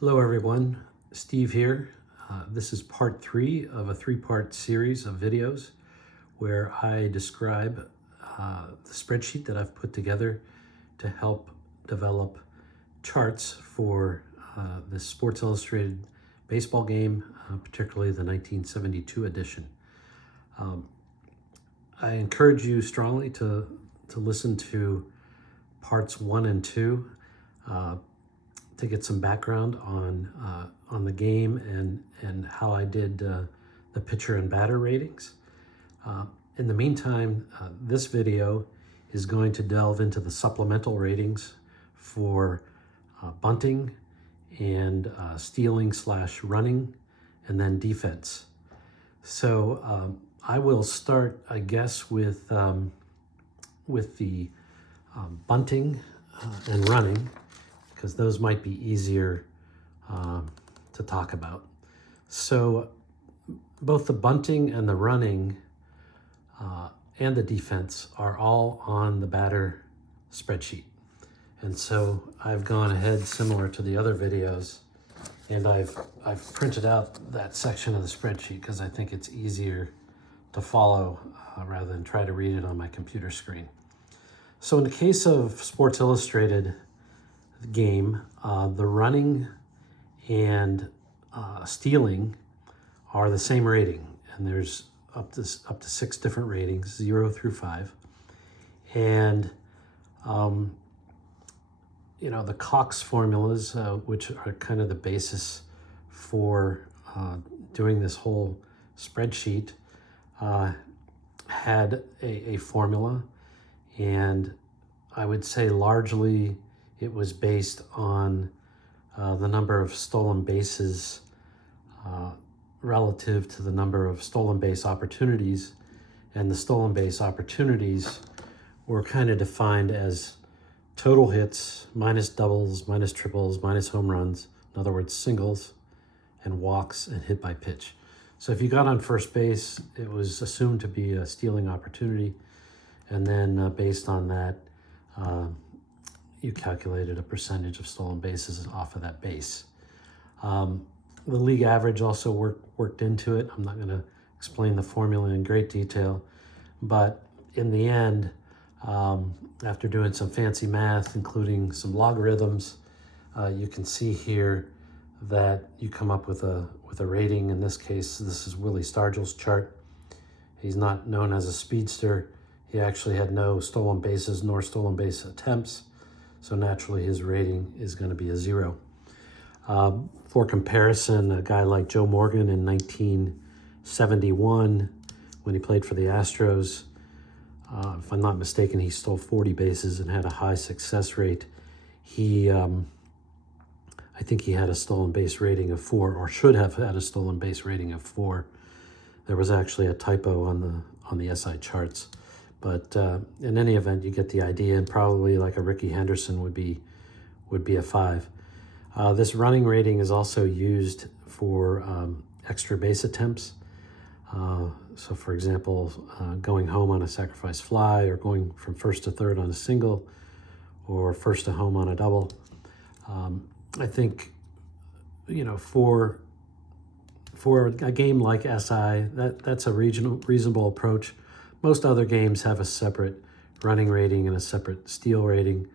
Hello everyone, Steve here. This is part 3 of a 3-part series of videos where I describe the spreadsheet that I've put together to help develop charts for the Sports Illustrated baseball game, particularly the 1972 edition. I encourage you strongly to listen to parts 1 and 2 to get some background on the game and how I did the pitcher and batter ratings. In the meantime, this video is going to delve into the supplemental ratings for bunting and stealing / running, and then defense. So I will start, I guess, with the bunting and running, because those might be easier to talk about. So both the bunting and the running and the defense are all on the batter spreadsheet. And so I've gone ahead, similar to the other videos, and I've printed out that section of the spreadsheet because I think it's easier to follow rather than try to read it on my computer screen. So in the case of Sports Illustrated game, the running and stealing are the same rating, and there's up to 6 different ratings, 0 through 5. And the Cox formulas, which are kind of the basis for doing this whole spreadsheet, had a formula, and I would say largely it was based on the number of stolen bases relative to the number of stolen base opportunities. And the stolen base opportunities were kind of defined as total hits minus doubles, minus triples, minus home runs. In other words, singles and walks and hit by pitch. So if you got on first base, it was assumed to be a stealing opportunity. And then based on that, you calculated a percentage of stolen bases off of that base. The league average also worked into it. I'm not going to explain the formula in great detail, but in the end, after doing some fancy math, including some logarithms, you can see here that you come up with a rating. In this case, this is Willie Stargell's chart. He's not known as a speedster. He actually had no stolen bases nor stolen base attempts, so naturally his rating is going to be a 0. For comparison, a guy like Joe Morgan in 1971, when he played for the Astros, if I'm not mistaken, he stole 40 bases and had a high success rate. I think he had a stolen base rating of 4, or should have had a stolen base rating of 4. There was actually a typo on the SI charts. But in any event, you get the idea, and probably like a Ricky Henderson would be a 5. This running rating is also used for extra base attempts. So for example, going home on a sacrifice fly, or going from first to third on a single, or first to home on a double. I think, for a game like SI, that's a reasonable approach. Most other games have a separate running rating and a separate steal rating.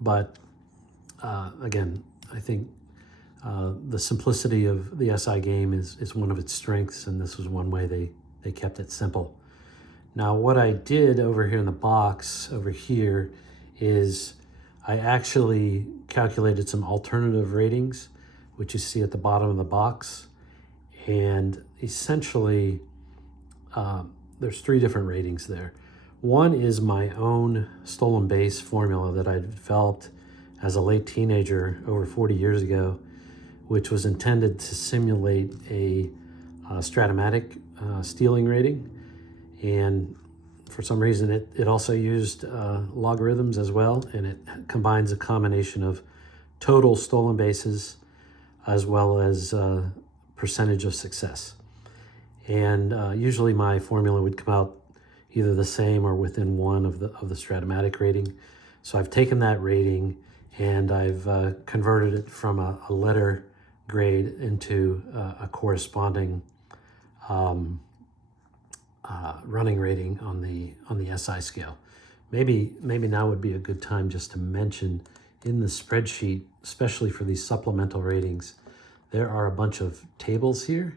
But again, I think the simplicity of the SI game is one of its strengths, and this was one way they kept it simple. Now, what I did over here in the box over here is I actually calculated some alternative ratings, which you see at the bottom of the box. And essentially, there's 3 different ratings there. One is my own stolen base formula that I developed as a late teenager over 40 years ago, which was intended to simulate a Stratomatic stealing rating. And for some reason, it also used logarithms as well, and it combines a combination of total stolen bases as well as percentage of success. And usually my formula would come out either the same or within 1 of the Stratomatic rating. So I've taken that rating and I've converted it from a letter grade into a corresponding running rating on the SI scale. Maybe now would be a good time just to mention in the spreadsheet, especially for these supplemental ratings, there are a bunch of tables here.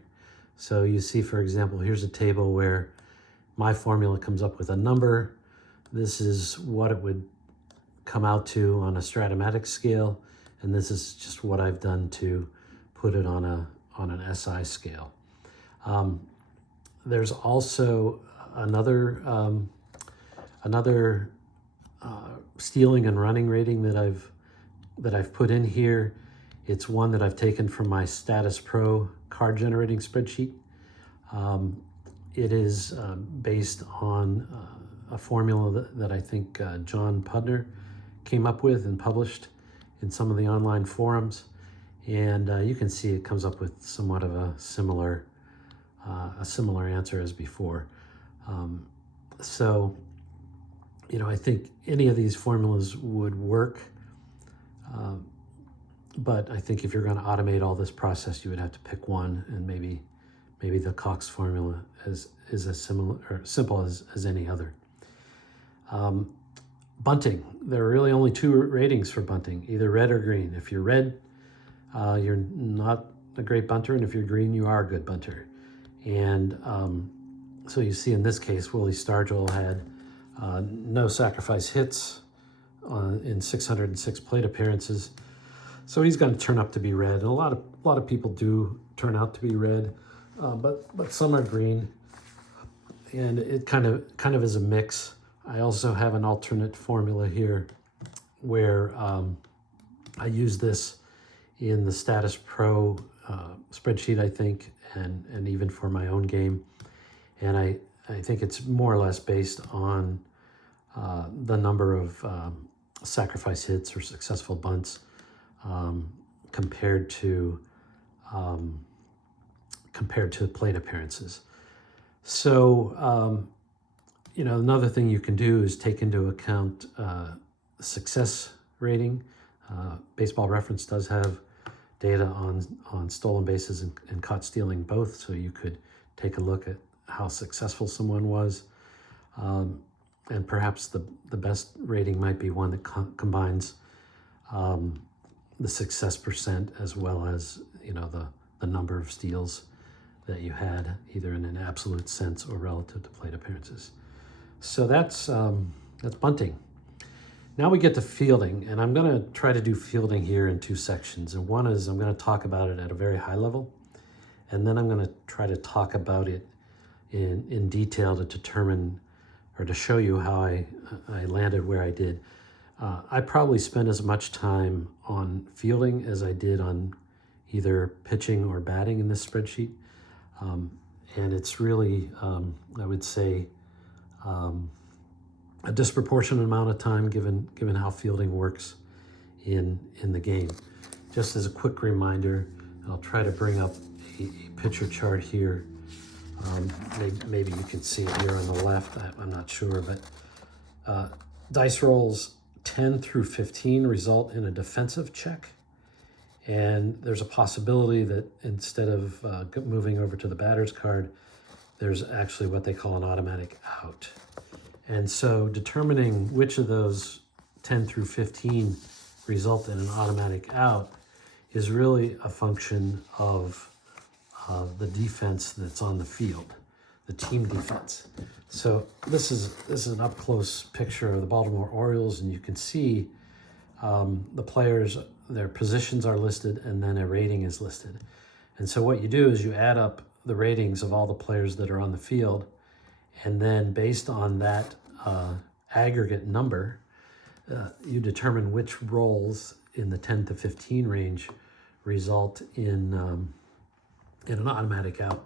So you see, for example, here's a table where my formula comes up with a number. This is what it would come out to on a Stratomatic scale, and this is just what I've done to put it on an SI scale. There's also another stealing and running rating that I've put in here. It's one that I've taken from my Status Pro card generating spreadsheet. It is based on a formula that I think John Pudner came up with and published in some of the online forums. And you can see it comes up with somewhat of a similar answer as before. So, I think any of these formulas would work. But I think if you're going to automate all this process, you would have to pick one, and maybe the Cox formula is as similar or simple as any other. Bunting. There are really only two ratings for bunting, either red or green. If you're red, you're not a great bunter, and if you're green, you are a good bunter. And so you see in this case, Willie Stargell had no sacrifice hits in 606 plate appearances. So he's going to turn up to be red. And a lot of people do turn out to be red, but some are green. And it kind of is a mix. I also have an alternate formula here where I use this in the Status Pro spreadsheet, I think, and even for my own game. And I think it's more or less based on the number of sacrifice hits or successful bunts compared to plate appearances. So, another thing you can do is take into account success rating. Baseball Reference does have data on stolen bases and caught stealing both, so you could take a look at how successful someone was. And perhaps the best rating might be one that combines the success percent as well as the number of steals that you had, either in an absolute sense or relative to plate appearances. So that's bunting. Now we get to fielding, and I'm going to try to do fielding here in two sections. And one is I'm going to talk about it at a very high level, and then I'm going to try to talk about it in detail to determine or to show you how I landed where I did. I probably spent as much time on fielding as I did on either pitching or batting in this spreadsheet. And it's really, I would say, a disproportionate amount of time given how fielding works in the game. Just as a quick reminder, I'll try to bring up a picture chart here. Maybe you can see it here on the left. I'm not sure, but dice rolls 10 through 15 result in a defensive check. And there's a possibility that instead of moving over to the batter's card, there's actually what they call an automatic out. And so determining which of those 10 through 15 result in an automatic out is really a function of the defense that's on the field, the team defense. So this is an up-close picture of the Baltimore Orioles, and you can see the players, their positions are listed, and then a rating is listed. And so what you do is you add up the ratings of all the players that are on the field, and then based on that aggregate number, you determine which roles in the 10 to 15 range result in an automatic out.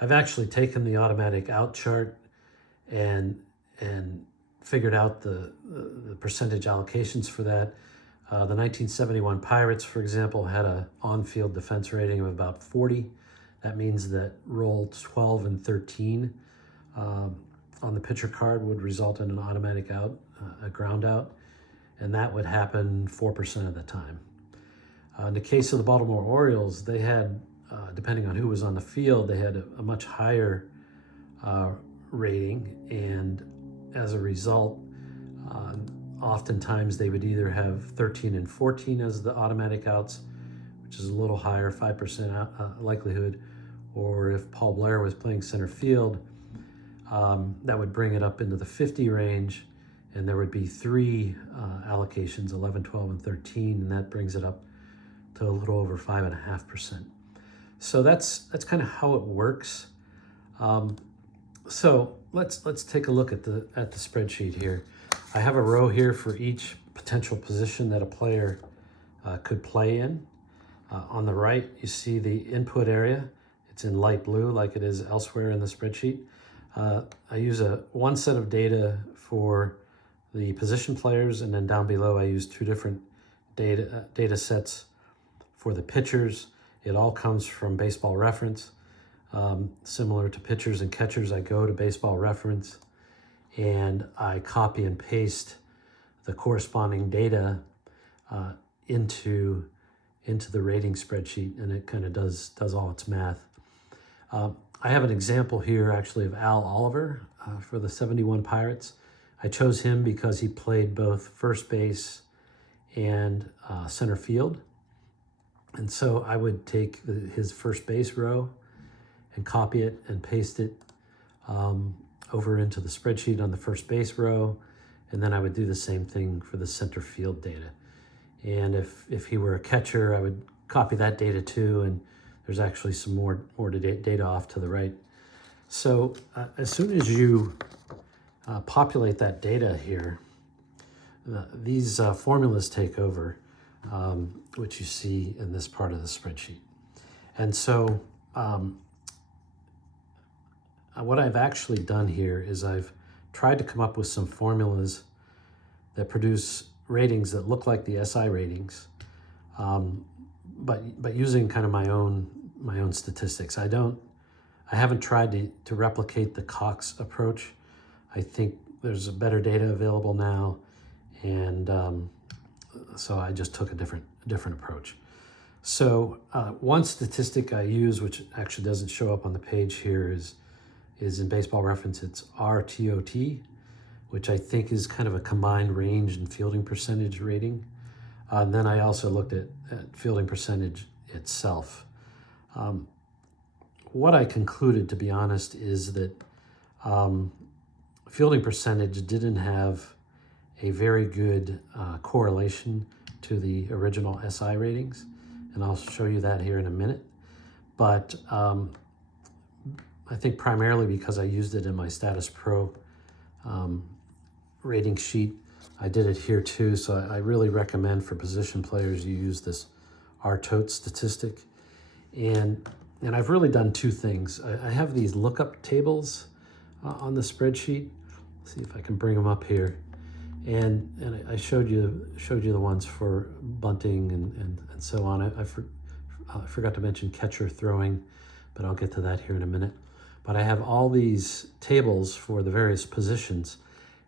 I've actually taken the automatic out chart and figured out the percentage allocations for that. The 1971 Pirates, for example, had an on-field defense rating of about 40. That means that roll 12 and 13 on the pitcher card would result in an automatic out, a ground out. and that would happen 4% of the time. In the case of the Baltimore Orioles, they had, depending on who was on the field, they had a much higher rating, and as a result, oftentimes they would either have 13 and 14 as the automatic outs, which is a little higher, 5% likelihood, or if Paul Blair was playing center field, that would bring it up into the 50 range, and there would be three allocations, 11, 12, and 13, and that brings it up to a little over 5.5%. So that's kind of how it works. So let's take a look at the spreadsheet here. I have a row here for each potential position that a player could play in. On the right, you see the input area. It's in light blue like it is elsewhere in the spreadsheet. I use one set of data for the position players, and then down below I use two different data sets for the pitchers. It all comes from Baseball Reference. Similar to pitchers and catchers, I go to Baseball Reference and I copy and paste the corresponding data into the rating spreadsheet, and it kind of does all its math. I have an example here actually of Al Oliver for the 71 Pirates. I chose him because he played both first base and center field. And so I would take his first base row and copy it and paste it over into the spreadsheet on the first base row. And then I would do the same thing for the center field data. And if he were a catcher, I would copy that data too. And there's actually some more data off to the right. So as soon as you populate that data here, these formulas take over, which you see in this part of the spreadsheet. And so what I've actually done here is I've tried to come up with some formulas that produce ratings that look like the SI ratings, but using kind of my own statistics. I haven't tried to replicate the Cox approach. I think there's a better data available now, and so I just took a different approach. So one statistic I use, which actually doesn't show up on the page here, is in Baseball Reference. It's RTOT, which I think is kind of a combined range and fielding percentage rating. And then I also looked at fielding percentage itself. What I concluded, to be honest, is that fielding percentage didn't have a very good correlation to the original SI ratings, and I'll show you that here in a minute. But I think primarily because I used it in my Status Pro rating sheet, I did it here too. So I really recommend for position players you use this RTOT statistic. And I've really done two things. I have these lookup tables on the spreadsheet. Let's see if I can bring them up here. And I showed you the ones for bunting and so on. I forgot to mention catcher throwing, but I'll get to that here in a minute. But I have all these tables for the various positions,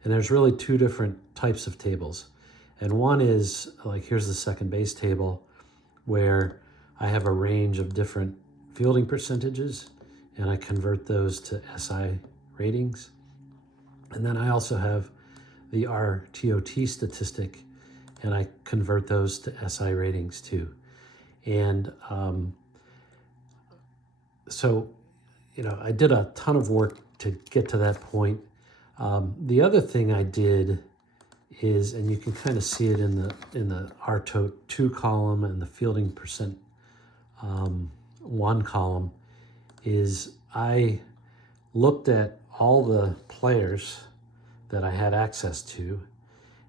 and there's really two different types of tables. And one is, like, here's the second base table, where I have a range of different fielding percentages, and I convert those to SI ratings. And then I also have the RTOT statistic, and I convert those to SI ratings too. And so, I did a ton of work to get to that point. The other thing I did is, and you can kind of see it in the RTOT 2 column and the fielding percent 1 column, is I looked at all the players that I had access to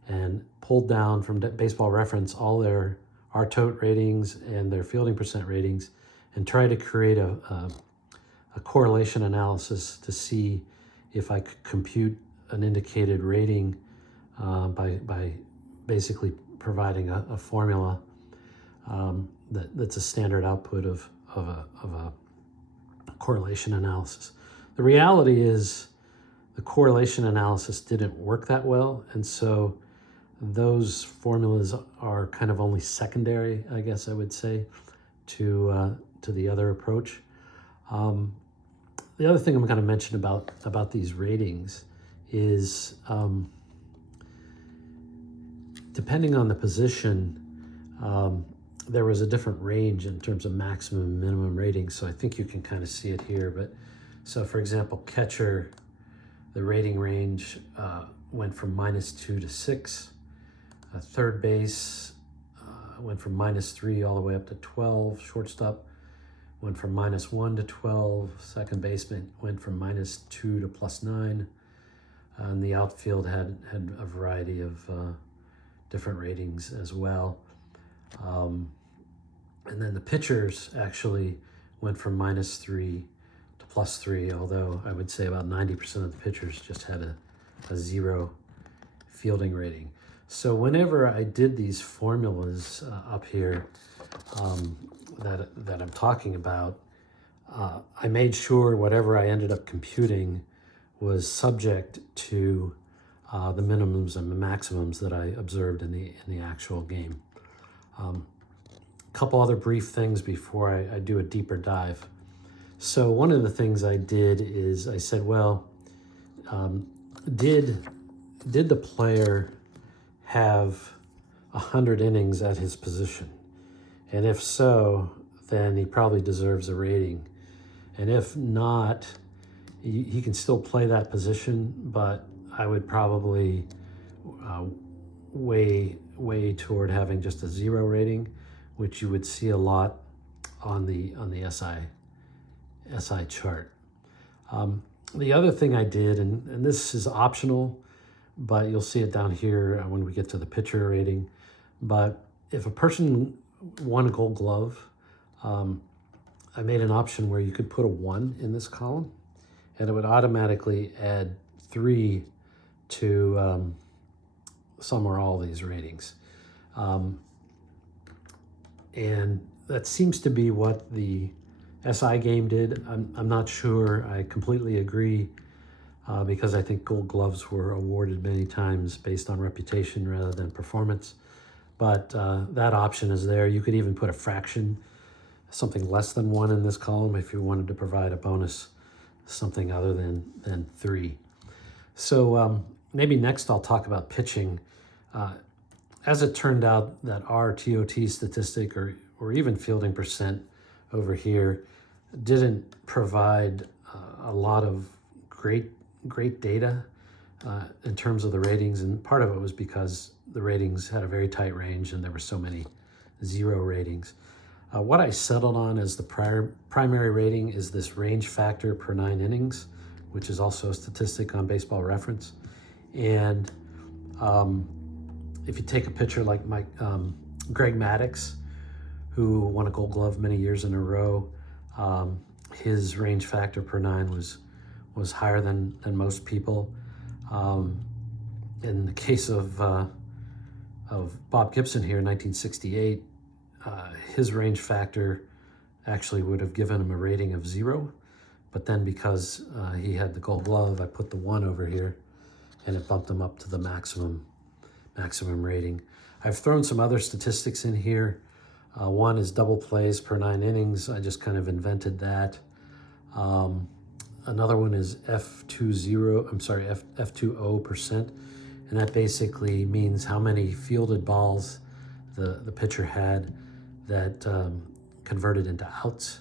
and pulled down from Baseball Reference all their RTOT ratings and their fielding percent ratings, and tried to create a correlation analysis to see if I could compute an indicated rating by basically providing a formula that's a standard output of a correlation analysis. The reality is the correlation analysis didn't work that well, and so those formulas are kind of only secondary, I guess I would say, to the other approach. The other thing I'm going to mention about these ratings is depending on the position, there was a different range in terms of maximum and minimum ratings. So I think you can kind of see it here. But so for example, catcher, the rating range went from -2 to 6. Third base went from -3 all the way up to 12. Shortstop went from -1 to 12. Second baseman went from -2 to +9. And the outfield had a variety of different ratings as well. And then the pitchers actually went from -3 to +3, although I would say about 90% of the pitchers just had a 0 fielding rating. So whenever I did these formulas up here that I'm talking about, I made sure whatever I ended up computing was subject to the minimums and the maximums that I observed in the actual game. Couple other brief things before I do a deeper dive. So one of the things I did is I said, well, did the player have 100 innings at his position? And if so, then he probably deserves a rating. And if not, he can still play that position, but I would probably weigh toward having just a 0 rating, which you would see a lot on the SI chart. The other thing I did, and this is optional, but you'll see it down here when we get to the pitcher rating. But if a person won a Gold Glove, I made an option where you could put a 1 in this column, and it would automatically add 3 to some or all these ratings. And that seems to be what the SI game did. I'm not sure I completely agree because I think Gold Gloves were awarded many times based on reputation rather than performance. But that option is there. You could even put a fraction, something less than 1 in this column if you wanted to provide a bonus, something other than 3. So maybe next I'll talk about pitching. As it turned out that our TOT statistic or even fielding percent over here didn't provide a lot of great data in terms of the ratings, and part of it was because the ratings had a very tight range and there were so many 0 ratings. What I settled on as the primary rating is this range factor per 9 innings, which is also a statistic on Baseball Reference. And if you take a pitcher like Greg Maddux, who won a Gold Glove many years in a row, his range factor per 9 was higher than most people. In the case of Bob Gibson here in 1968, his range factor actually would have given him a rating of 0, but then because he had the Gold Glove, I put the 1 over here, and it bumped him up to the maximum rating. I've thrown some other statistics in here. One is double plays per 9 innings. I just kind of invented that. Another one is F20%, and that basically means how many fielded balls the pitcher had that converted into outs.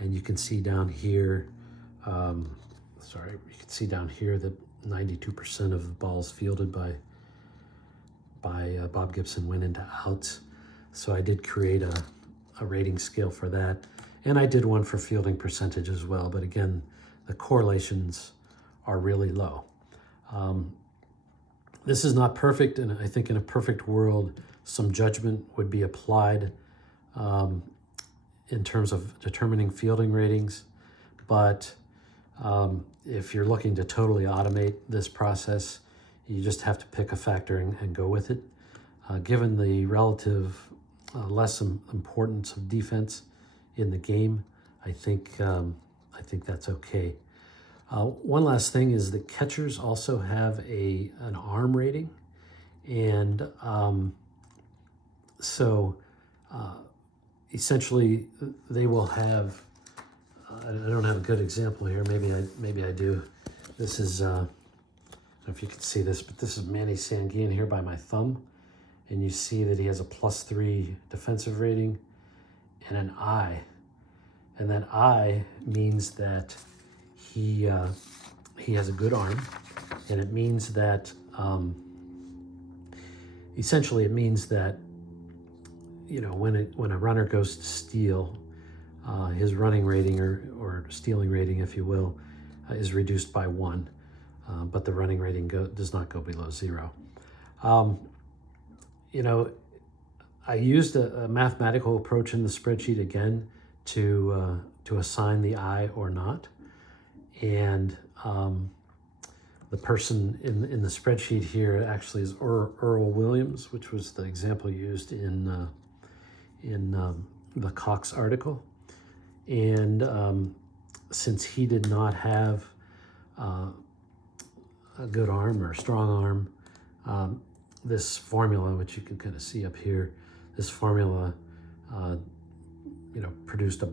And you can see down here, you can see down here that 92% of the balls fielded by Bob Gibson went into outs. So I did create a rating scale for that. And I did one for fielding percentage as well. But again, the correlations are really low. This is not perfect, and I think in a perfect world, some judgment would be applied in terms of determining fielding ratings. But if you're looking to totally automate this process, you just have to pick a factor and go with it. Given the relative less importance of defense in the game, I think that's okay. One last thing is that catchers also have an arm rating, And so essentially they will have, I don't have a good example here, maybe I do. This is, I don't know if you can see this, but this is Manny Sanguin here by my thumb. And you see that he has a +3 defensive rating and an I. And that I means that he has a good arm, and it means that essentially it means that, you know, when a runner goes to steal, his running rating or stealing rating, if you will, is reduced by 1, but the running rating does not go below 0. You know, I used a mathematical approach in the spreadsheet again to assign the I or not, and the person in the spreadsheet here actually is Earl Williams, which was the example used in the Cox article. And since he did not have a good arm or a strong arm, this formula, which you can kind of see up here, this formula, you know, produced a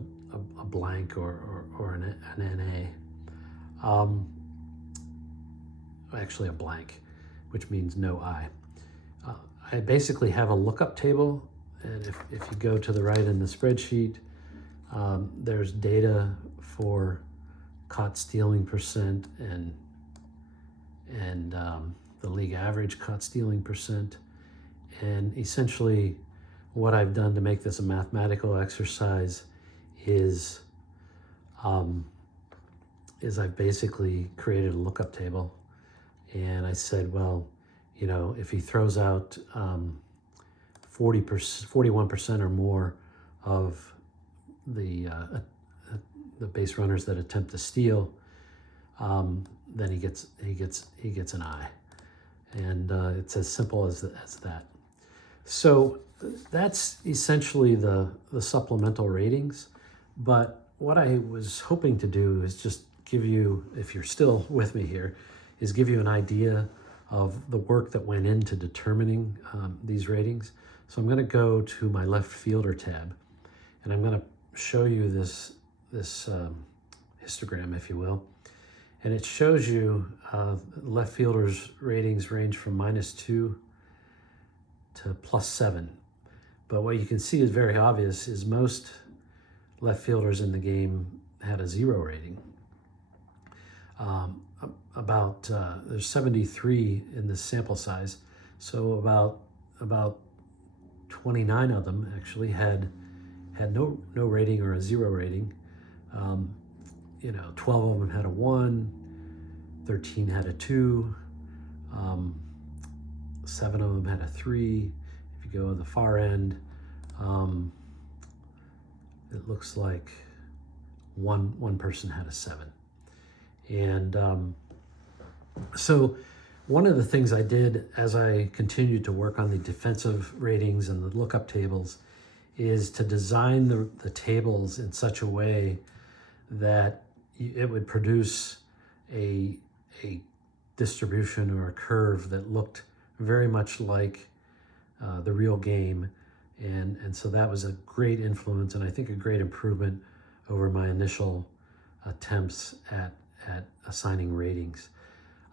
blank or an NA. Actually a blank, which means no I. I basically have a lookup table, and if you go to the right in the spreadsheet, there's data for caught stealing percent and the league average caught stealing percent. And essentially what I've done to make this a mathematical exercise is I've basically created a lookup table, and I said, well, you know, if he throws out 41% or more of the base runners that attempt to steal, then he gets an I, and it's as simple as that. So that's essentially the supplemental ratings. But what I was hoping to do is just give you, if you're still with me here, is give you an idea of the work that went into determining these ratings. So I'm going to go to my left fielder tab, and I'm going to show you this histogram, if you will. And it shows you left fielders' ratings range from -2 to +7. But what you can see is very obvious is most left fielders in the game had a 0 rating. There's 73 in this sample size, so about 29 of them actually had no rating or a 0 rating. 12 of them had a 1, 13 had a 2, 7 of them had a 3. If you go to the far end, it looks like one person had a 7. And so one of the things I did as I continued to work on the defensive ratings and the lookup tables is to design the tables in such a way that it would produce a distribution or a curve that looked very much like the real game. And so that was a great influence, and I think a great improvement over my initial attempts at assigning ratings.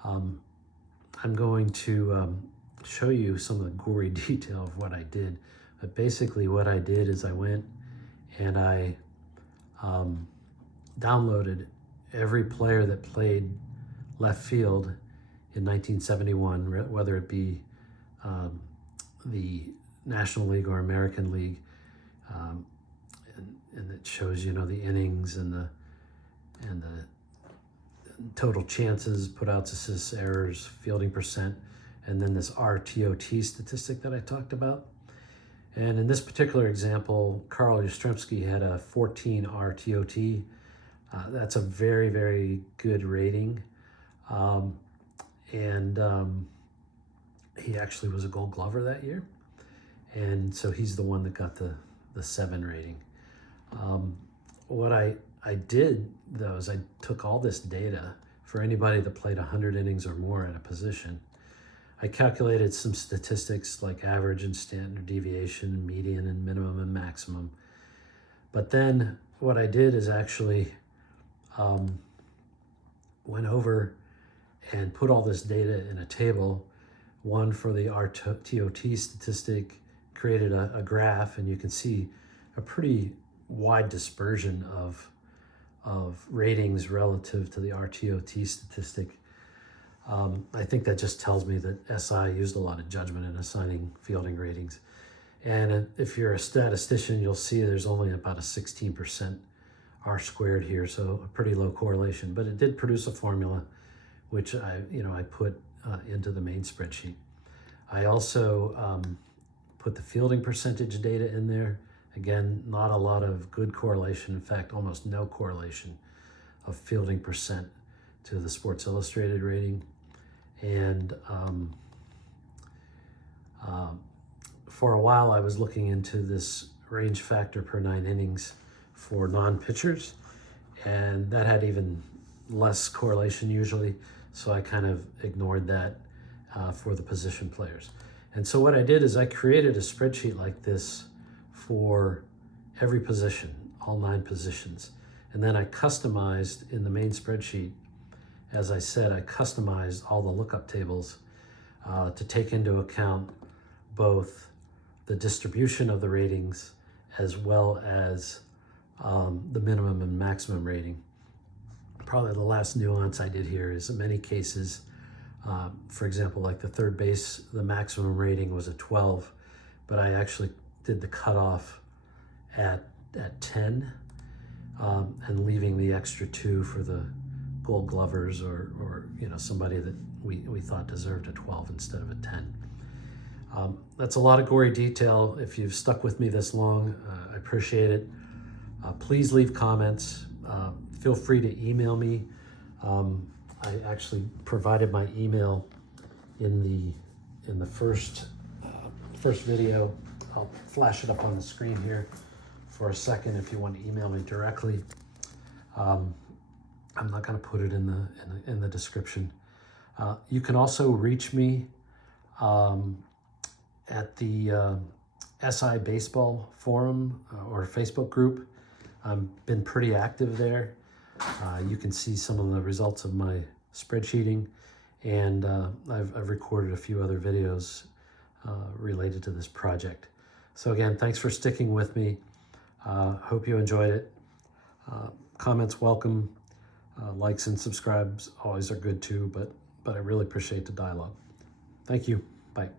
I'm going to show you some of the gory detail of what I did. But basically what I did is I went and I downloaded every player that played left field in 1971, whether it be the National League or American League, and it shows, you know, the innings and the total chances, putouts, assists, errors, fielding percent, and then this RTOT statistic that I talked about. And in this particular example, Carl Yastrzemski had a 14 RTOT. That's a very, very good rating. He actually was a Gold Glover that year. And so he's the one that got the 7 rating. What I did, though, is I took all this data for anybody that played 100 innings or more at a position. I calculated some statistics like average and standard deviation, median and minimum and maximum. But then what I did is actually went over and put all this data in a table, one for the RTOT statistic, created a graph, and you can see a pretty wide dispersion of ratings relative to the RTOT statistic. I think that just tells me that SI used a lot of judgment in assigning fielding ratings. And if you're a statistician, you'll see there's only about a 16% R squared here, so a pretty low correlation. But it did produce a formula, which I put into the main spreadsheet. I also put the fielding percentage data in there. Again, not a lot of good correlation. In fact, almost no correlation of fielding percent to the Sports Illustrated rating. And for a while, I was looking into this range factor per 9 innings for non-pitchers, and that had even less correlation usually, so I kind of ignored that for the position players. And so what I did is I created a spreadsheet like this for every position, all 9 positions. And then I customized in the main spreadsheet, as I said, I customized all the lookup tables to take into account both the distribution of the ratings as well as the minimum and maximum rating. Probably the last nuance I did here is in many cases, for example, like the third base, the maximum rating was a 12, but I actually did the cutoff at 10 and leaving the extra 2 for the Gold Glovers or somebody that we thought deserved a 12 instead of a 10. That's a lot of gory detail. If you've stuck with me this long, I appreciate it. Please leave comments. Feel free to email me. I actually provided my email in the first video. I'll flash it up on the screen here for a second if you want to email me directly. I'm not going to put it in the description. You can also reach me at the SI Baseball Forum or Facebook group. I've been pretty active there. You can see some of the results of my spreadsheeting, and I've recorded a few other videos related to this project. So again, thanks for sticking with me. Hope you enjoyed it. Comments welcome. Likes and subscribes always are good too, but I really appreciate the dialogue. Thank you. Bye.